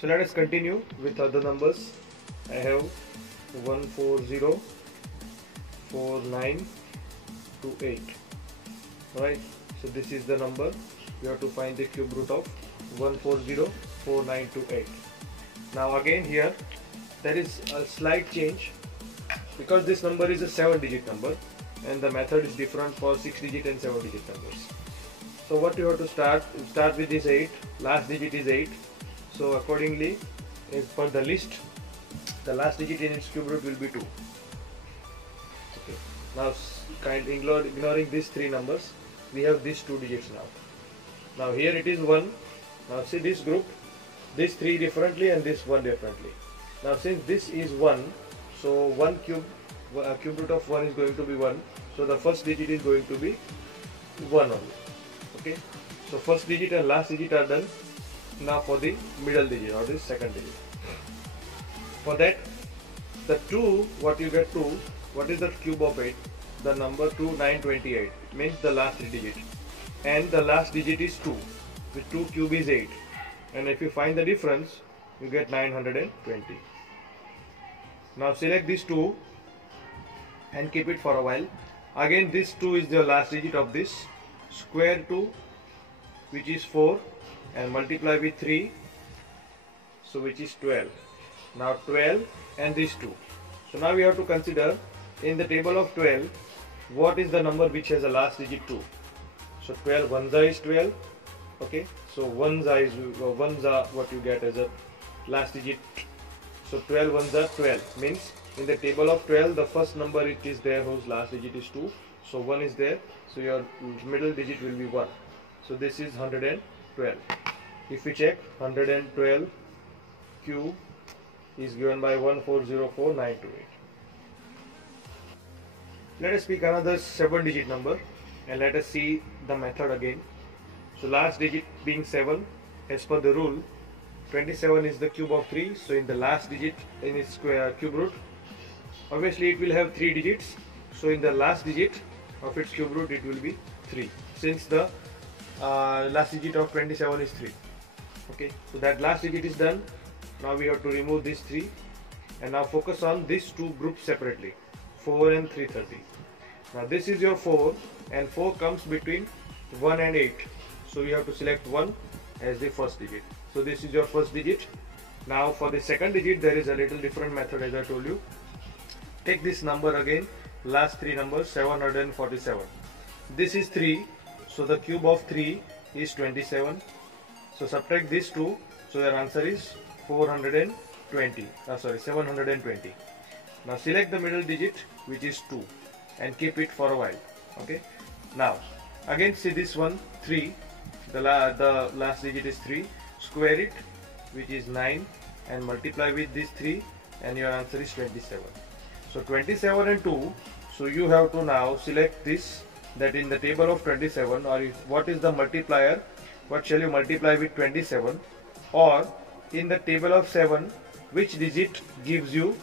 So let us continue with other numbers. I have 1404928. Right. So this is the number. We have to find the cube root of 1404928. Now again here there is a slight change because this number is a 7-digit number and the method is different for 6-digit and 7-digit numbers. So what you have to start with this 8. Last digit is 8. So accordingly, as per the list, the last digit in its cube root will be 2. Okay. Now ignoring these 3 numbers, we have these 2 digits now. Now here it is 1. Now see this group, this 3 differently and this 1 differently. Now since this is 1, so cube root of 1 is going to be 1. So the first digit is going to be 1 only. Okay. So first digit and last digit are done. Now for the middle digit or the second digit. For that, the 2, what you get 2, what is the cube of 8? The number 2, 928 means the last 3 digit. And the last digit is 2. The 2 cube is 8. And if you find the difference, you get 920. Now select this 2 and keep it for a while. Again this 2 is the last digit of this. Square 2, which is 4, and multiply with 3, so which is 12. Now 12 and this 2. So now we have to consider in the table of 12 what is the number which has a last digit 2. So 12 ones is 12. Okay, so ones are what you get as a last digit. So 12 ones are 12 means in the table of 12 the first number it is there whose last digit is 2. So 1 is there, so your middle digit will be 1. So this is 112. If we check, 112 cube is given by 1404928. Let us pick another 7-digit number and let us see the method again. So last digit being 7, as per the rule, 27 is the cube of 3. So in the last digit in its square cube root, obviously it will have 3 digits. So in the last digit of its cube root it will be 3, since the last digit of 27 is 3. Okay, so that last digit is done. Now we have to remove these 3 and now focus on these 2 groups separately, 4 and 330. Now this is your 4 and 4 comes between 1 and 8. So you have to select 1 as the first digit. So this is your first digit. Now for the second digit there is a little different method as I told you. Take this number again, last 3 numbers, 747. This is 3, so the cube of 3 is 27. So subtract this 2, so your answer is 720. Now select the middle digit which is 2 and keep it for a while. Okay. Now again see this one 3, the last digit is 3, square it which is 9 and multiply with this 3 and your answer is 27. So 27 and 2, so you have to now select this, that in the table of 27 or what is the multiplier, what shall you multiply with 27, or in the table of 7 which digit gives you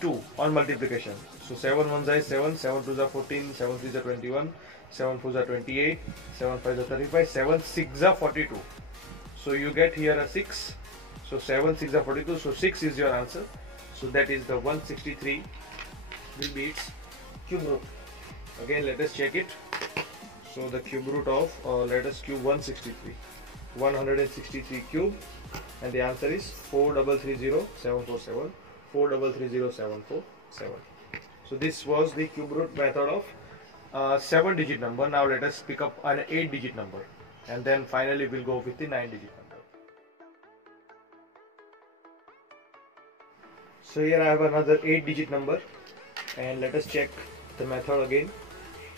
2 on multiplication. So 7 ones are 7, 7 twos are 14, 7 threes are 21, 7 fours are 28, 7 fives are 35, 7 sixes are 42. So you get here a 6. So 7 6 are 42. So 6 is your answer. So that is the 163 will be its cube root. Again let us check it. So the cube root of let us cube 163 cube, and the answer is 4330747, 4330747. So this was the cube root method of 7-digit number. Now let us pick up an 8-digit number and then finally we'll go with the 9-digit number. So here I have another 8-digit number and let us check the method again.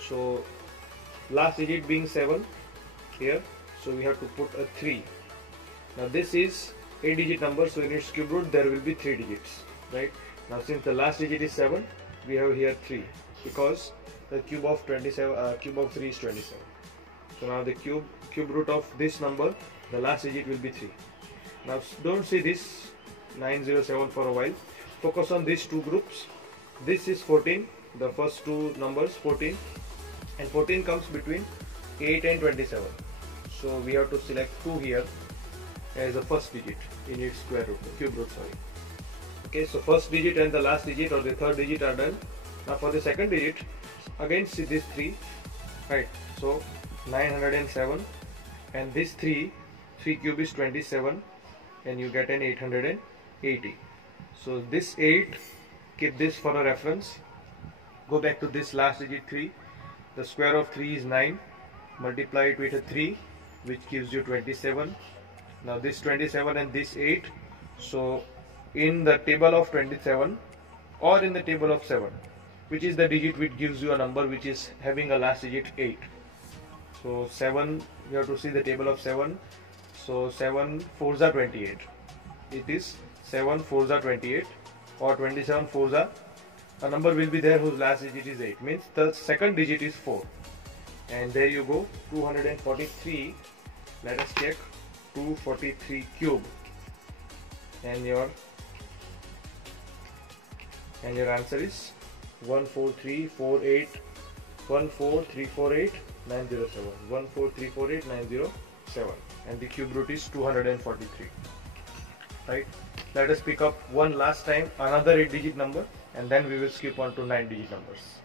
So last digit being 7 here, so we have to put a 3. Now this is 8-digit number, so in its cube root there will be 3 digits, right? Now since the last digit is 7, we have here 3 because the cube of 3 is 27. So now the cube root of this number, the last digit will be 3. Now don't see this 907 for a while. Focus on these 2 groups. This is 14, the first 2 numbers 14, and 14 comes between 8 and 27. So we have to select 2 here as the first digit in its square root, cube root, sorry. Okay, so first digit and the last digit or the third digit are done. Now for the second digit, again see this 3, right? So 907, and this 3 cube is 27, and you get an 880. So this 8, keep this for a reference. Go back to this last digit 3. The square of 3 is 9. Multiply it with a 3, which gives you 27. Now this 27 and this 8. So in the table of 27 or in the table of 7, which is the digit which gives you a number which is having a last digit 8. So 7, you have to see the table of 7. So 7 4s are 28. It is 7 4s are 28, or 27 4s are, a number will be there whose last digit is 8, means the second digit is 4. And there you go, 243. Let us check 243 cube, and your answer is 14348 14348 14348 and the cube root is 243. Right? Let us pick up one last time another 8-digit number, and then we will skip on to 9-digit numbers.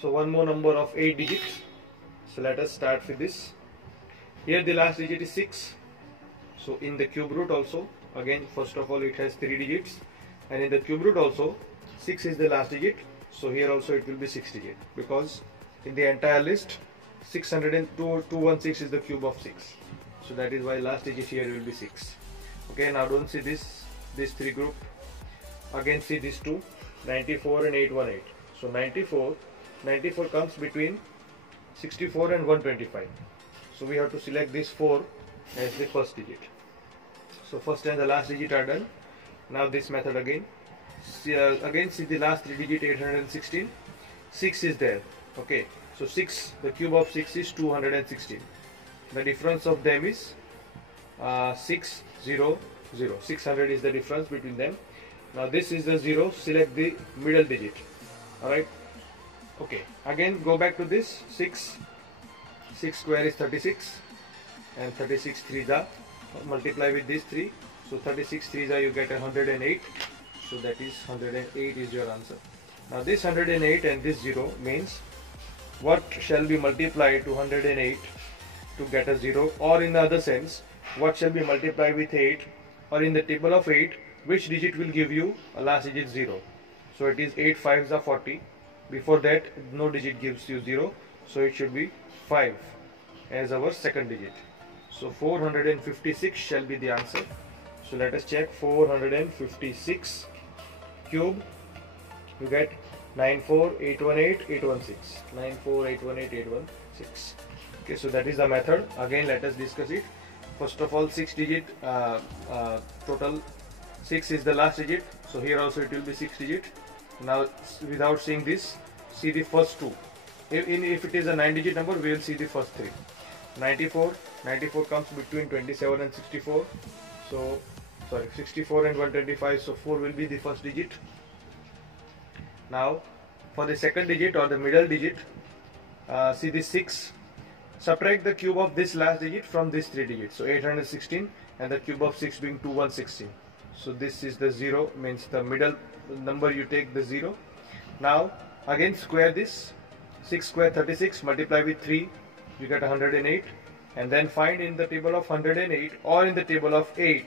So one more number of 8 digits. So let us start with this. Here the last digit is 6. So in the cube root also, again first of all it has 3 digits, and in the cube root also 6 is the last digit. So here also it will be 6 digit, because in the entire list 216 is the cube of 6. So that is why last digit here will be 6. Okay, now don't see this 3 group. Again see these 2, 94 and 818. So 94 comes between 64 and 125. So we have to select this 4 as the first digit. So first and the last digit are done. Now this method again. Again see the last 3 digit 816. 6 is there. Okay, so 6, the cube of 6 is 216. The difference of them is 600. 600 is the difference between them. Now this is the 0. Select the middle digit. Alright. Okay, again go back to this 6 square is 36, and 36 3s are, multiply with these 3. So 36 3s are, you get 108. So that is 108 is your answer. Now this 108 and this 0 means what shall be multiplied to 108 to get a 0, or in the other sense, what shall be multiplied with 8, or in the table of 8, which digit will give you a last digit 0. So it is 8 5s are 40. Before that no digit gives you 0, so it should be 5 as our second digit. So 456 shall be the answer. So let us check 456 cube. You get 94818 816. Okay, so that is the method. Again let us discuss it. First of all, 6 digit total 6 is the last digit. So here also it will be 6 digit. Now without seeing this, see the first 2. If it is a 9-digit number, we will see the first 3. 94 comes between 27 and 64. So sorry, 64 and 125. So 4 will be the first digit. Now for the second digit or the middle digit, see this 6. Subtract the cube of this last digit from this 3 digits. So 816, and the cube of 6 being 2116. So this is the 0, means the middle number you take the 0. Now again square this. 6 square 36, multiply with 3, you get 108, and then find in the table of 108 or in the table of 8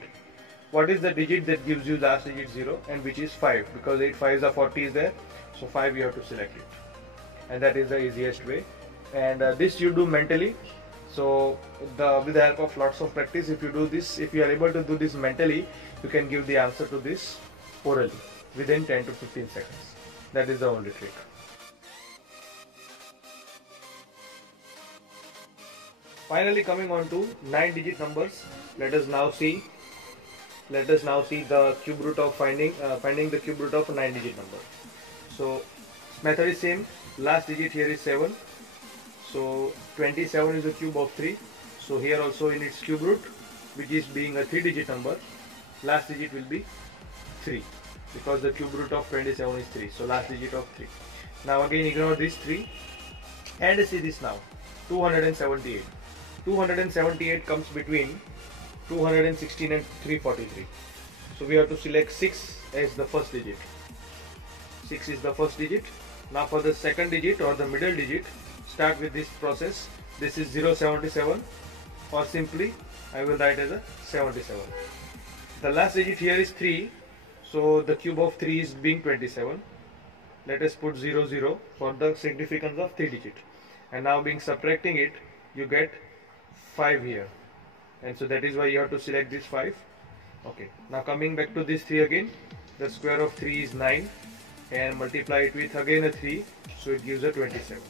what is the digit that gives you last digit 0, and which is 5, because 8 5s are 40 is there. So 5 you have to select it, and that is the easiest way. And this you do mentally. So with the help of lots of practice, if you do this, if you are able to do this mentally, you can give the answer to this orally within 10 to 15 seconds. That is the only trick. Finally, coming on to 9-digit numbers, let us now see the cube root of finding the cube root of a 9-digit number. So method is same. Last digit here is 7. So 27 is the cube of 3. So here also in its cube root, which is being a 3-digit number, last digit will be 3, because the cube root of 27 is 3. So last digit of 3. Now again ignore this 3 and see this now. 278. 278 comes between 216 and 343. So we have to select 6 as the first digit. 6 is the first digit. Now for the second digit or the middle digit, start with this process. This is 077, or simply I will write as a 77. The last digit here is 3, so the cube of 3 is being 27. Let us put 00 for the significance of 3 digit. And now being subtracting it, you get 5 here. And so that is why you have to select this 5. Okay, now coming back to this 3 again, the square of 3 is 9 and multiply it with again a 3, so it gives a 27.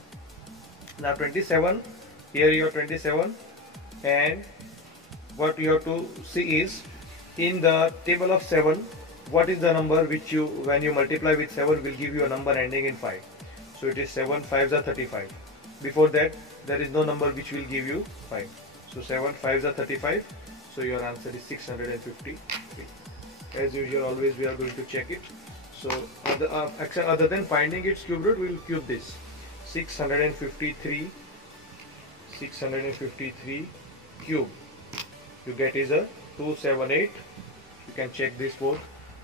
Now 27, here you have 27, and what you have to see is in the table of 7, what is the number which you, when you multiply with 7, will give you a number ending in 5. So it is 7 5s are 35. Before that, there is no number which will give you 5. So 7 5s are 35. So your answer is 653. As usual, always we are going to check it. So other than finding its cube root, we will cube this. 653 cube you get is a 278. You can check this both.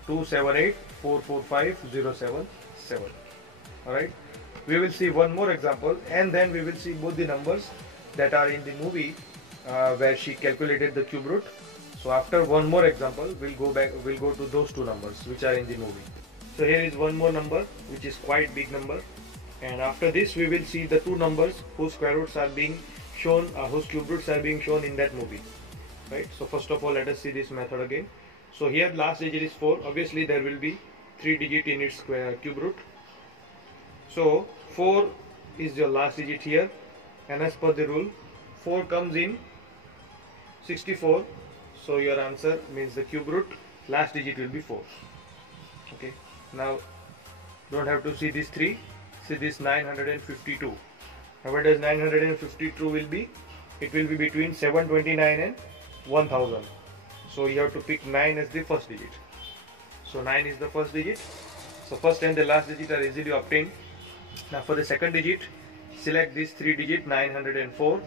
278445077. Alright, we will see one more example, and then we will see both the numbers that are in the movie where she calculated the cube root. So after one more example, we'll go to those two numbers which are in the movie. So here is one more number which is quite big number, and after this we will see the two numbers whose square roots are being shown, whose cube roots are being shown in that movie. Right, so first of all, let us see this method again. So here last digit is 4. Obviously there will be 3 digit in its cube root. So 4 is your last digit here, and as per the rule, 4 comes in 64. So your answer means the cube root last digit will be 4. Okay, now don't have to see this 3, see this 952. Now what does 952 will be? It will be between 729 and 1000. So you have to pick 9 as the first digit. So 9 is the first digit. So first and the last digit are easily obtained. Now for the second digit, select this 3 digit 904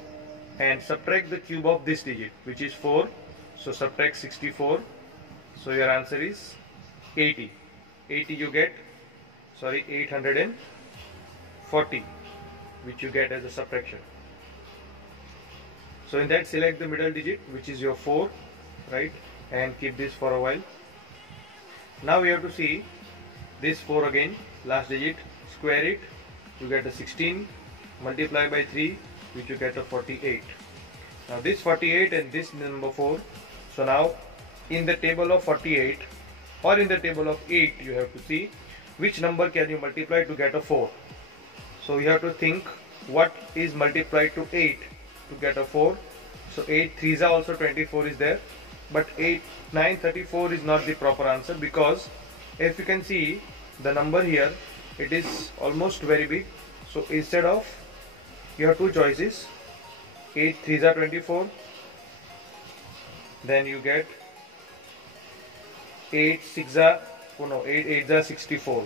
and subtract the cube of this digit, which is 4. So subtract 64. So your answer is 80. 80 you get, 840, which you get as a subtraction. So in that, select the middle digit, which is your 4, right, and keep this for a while. Now we have to see this 4 again, last digit, square it, you get a 16, multiply by 3, which you get a 48. Now this 48 and this number 4, so now in the table of 48 or in the table of 8, you have to see which number can you multiply to get a 4. So you have to think what is multiplied to 8 to get a 4. So 8 3s are also 24 is there, but 934 is not the proper answer, because if you can see the number here, it is almost very big. So instead of, you have two choices, 8 3s are 24, then you get 8 8 8s are 64.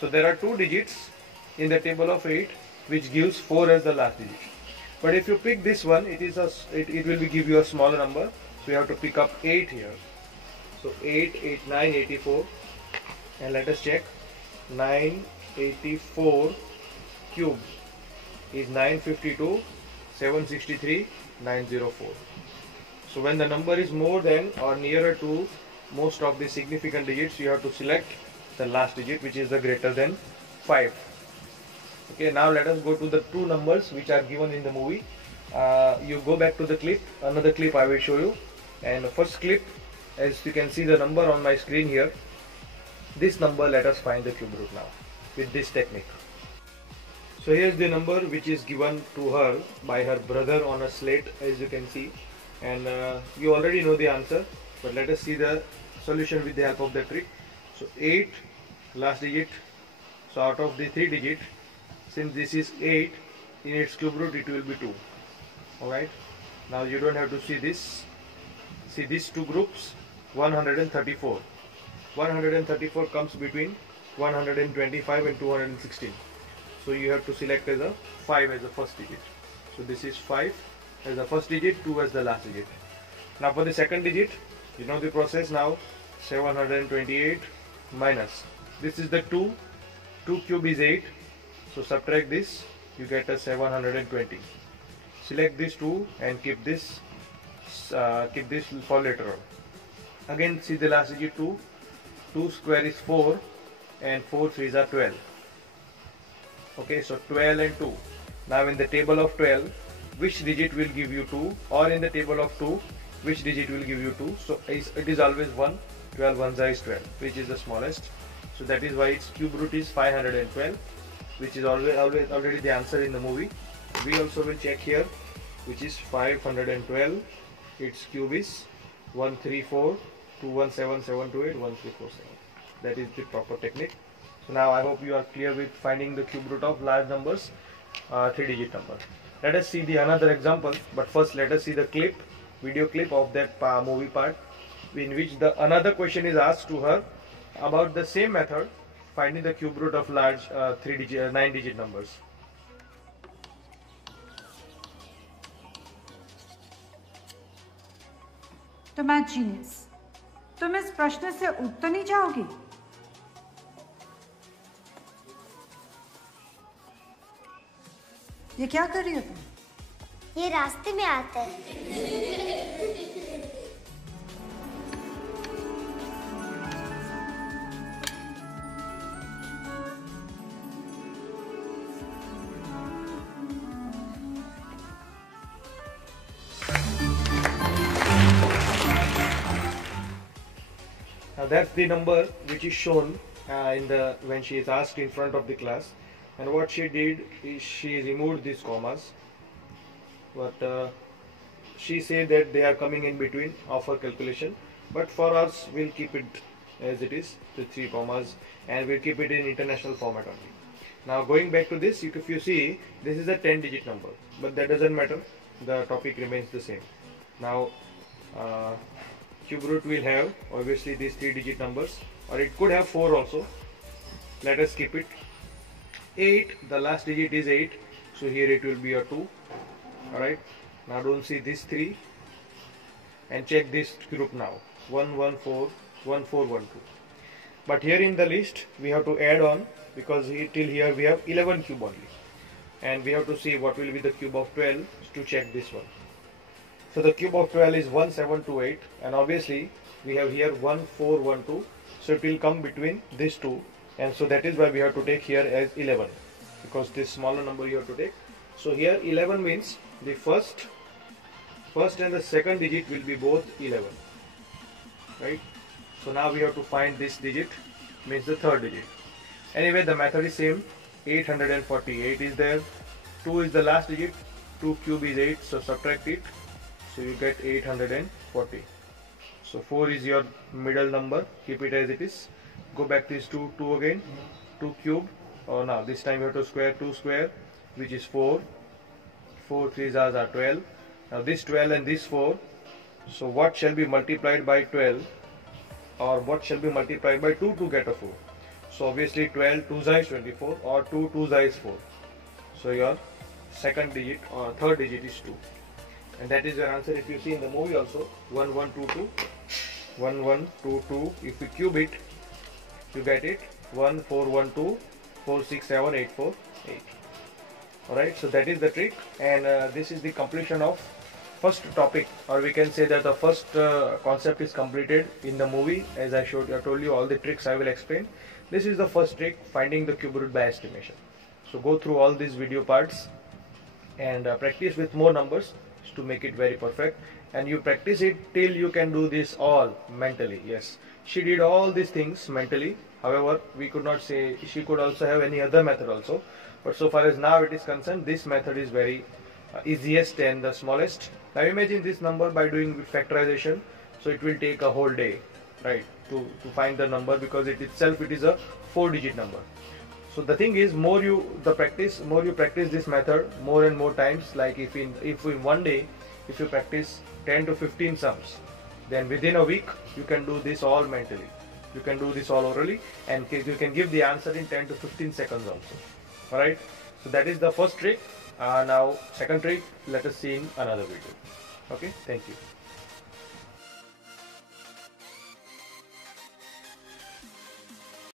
So there are two digits in the table of 8 which gives 4 as the last digit. But if you pick this one, it will give you a smaller number. So you have to pick up 8 here. So 8, 8, 9, 84. And let us check. 984 cube is 952, 763, 904. So when the number is more than or nearer to most of the significant digits, you have to select the last digit, which is the greater than 5. Okay, now let us go to the two numbers which are given in the movie. You go back to the clip, another clip I will show you. And the first clip, as you can see the number on my screen here, this number, let us find the cube root now with this technique. So here's the number which is given to her by her brother on a slate, as you can see, and you already know the answer, but let us see the solution with the help of the trick. So 8 last digit, so out of the 3 digit, since this is 8, in its cube root it will be 2. Alright, now you don't have to see this. See these two groups, 134. 134 comes between 125 and 216. So you have to select as a 5 as the first digit. So this is 5. as the first digit, 2 as the last digit. Now for the second digit, you know the process now. 728 minus, this is the 2, 2 cube is 8, so subtract this, you get a 720. Select this 2 and keep this for later on. Again see the last digit 2, 2 square is 4 and 4 3s are 12. Okay, so 12 and 2. Now in the table of 12, which digit will give you 2, or in the table of 2, which digit will give you 2? So it is always 1. 12 ones is 12, which is the smallest. So that is why its cube root is 512, which is already the answer in the movie. We also will check here, which is 512. Its cube is 134 217 728 1347. That is the proper technique. So now I hope you are clear with finding the cube root of large numbers, 3-digit number. Let us see the another example, but first let us see the video clip of that movie part, in which the another question is asked to her about the same method, finding the cube root of large 9-digit numbers. तो मैं genius, तुम इस प्रश्न से उठ तो नहीं जाओगी? ये क्या कर रही हो तुम? ये रास्ते में आता है। Now that's the number which is shown when she is asked in front of the class, and what she did is she removed these commas, but she said that they are coming in between of her calculation, but for us we'll keep it as it is, the 3 commas, and we'll keep it in international format only. Now going back to this, if you see, this is a 10-digit number, but that doesn't matter, the topic remains the same. Now cube root will have obviously these 3-digit numbers, or it could have 4 also. Let us keep it. 8, the last digit is 8, so here it will be a 2. Alright, now don't see this 3 and check this group now, 114 1412. But here in the list we have to add on, because till here we have 11 cube only, and we have to see what will be the cube of 12 to check this one. So the cube of 12 is 1728, and obviously we have here 1412, so it will come between these two, and so that is why we have to take here as 11, because this smaller number you have to take. So here 11 means the first and the second digit will be both 11, right? So now we have to find this digit, means the third digit. Anyway, the method is same. 848 is there, 2 is the last digit, 2 cube is 8, so subtract it, so you get 840. So 4 is your middle number, keep it as it is. Go back to this 2 again, 2 cube, or now this time you have to square 2 square, which is 4, 4 3s are 12. Now this 12 and this 4, so what shall be multiplied by 12, or what shall be multiplied by 2 to get a 4? So obviously 12 2s is 24, or 2 2s is 4. So your second digit or third digit is 2, and that is your answer. If you see in the movie also, 1122, 1122. If you cube it, you get it 1412 467848. Alright, so that is the trick, and this is the completion of first topic, or we can say that the first concept is completed in the movie. As I told you all the tricks I will explain. This is the first trick, finding the cube root by estimation. So go through all these video parts and practice with more numbers to make it very perfect, and you practice it till you can do this all mentally. Yes, she did all these things mentally. However, we could not say she could also have any other method also, but so far as now it is concerned, this method is very easiest and the smallest. Now imagine this number by doing factorization, so it will take a whole day, right, to find the number, because it itself it is a 4-digit number. So the thing is, more you practice this method more and more times, like if in one day if you practice 10 to 15 sums, then within a week you can do this all mentally, you can do this all orally, and you can give the answer in 10 to 15 seconds also. Alright, so that is the first trick. Now second trick, let us see in another video. Okay, thank you.